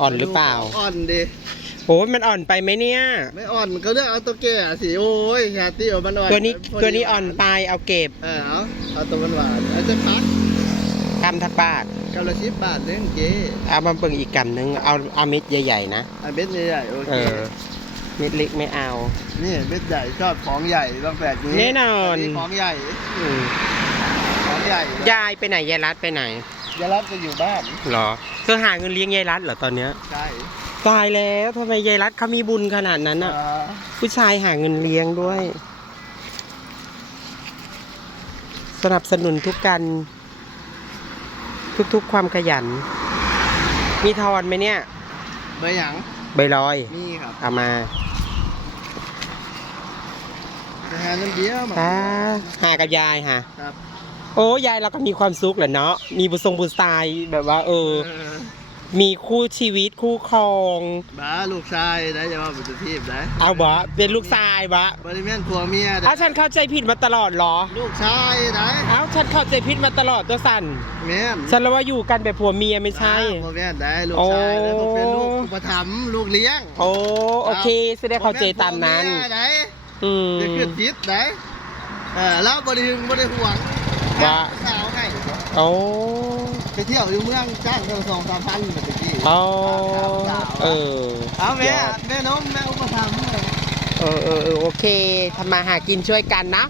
อ่อนหรือเปล่า อ่อนดิโอ้ยมันอ่อนไปไหมเนี่ย ไม่อ่อนก็เลือกเอาตัวแก่สิโอ้ยชาติมันอ่อนตัวนี้พดีตัวนี้อ่อนไปเอาเก็บเออเอาเอาตัวมันหวานเอาจะพักกำทักบาทกำละสิบบาทเรื่องเจ๊เอามาเบิ่งอีกกำหนึงเอาเอาเม็ดใหญ่ๆนะ อันเม็ดใหญ่ๆโอเอเคอ เม็ดเล็กไม่เอา นี่เม็ดใหญ่ชอบของใหญ่ต้องแบบนี้แน่นอน ของใหญ่อืมของใหญ่ยายไปไหนยายรัดไปไหน ยายรับจะอยู่บ้านเหรอ เธอหาเงินเลี้ยงยายรัดเหรอตอนเนี้ย ใช่ตายแล้วทำไมยายรัดเขามีบุญขนาดนั้นอะ อ่าผู้ชายหาเงินเลี้ยงด้วย สนับสนุนทุกการทุกๆความขยัน มีทอนไหมเนี่ย เบอร์หยังใบลอย นี่ครับเอามาจะหาน้ำเดียวมา อ่าหากับยายค่ะครับ โอ้ยายเราก็มีความสุขแหละเนาะมีบุษงบุษายแบบว่า เออเออมีคู่ชีวิตคู่ครอง บ้าลูกชายนะจะว่าเป็นตัวทีบนะเอาบะเป็นลูกชายบะบริเวณผัวเมียนะอ้าวฉันเข้าใจผิดมาตลอดเหรอลูกชายนะอ้าวฉันเข้าใจผิดมาตลอดตัวสันแม่นฉันรู้ว่าอยู่กันแบบผัวเมียไม่ใช่พ่อแม่นได้ลูกโอ้ชายแล้วผมเป็นลูกอุปถัมภ์ลูกเลี้ยงโอ้โอเคแสดงเข้าใจตามนั้นพ่อแผัวเยได้อืม จะขึ้นจิตได้เออแล้วบริหึงบริห่วง ว่าสาวให้โอ้ไปเที่ยวอยู่เมืองจ้างเท่าสองสามพันเหมือนที่โอ้เออเอาแม่แม่น้องแม่อุปถัมภ์เลยเออเออเออโอเคทำมาหากินช่วยกันนะค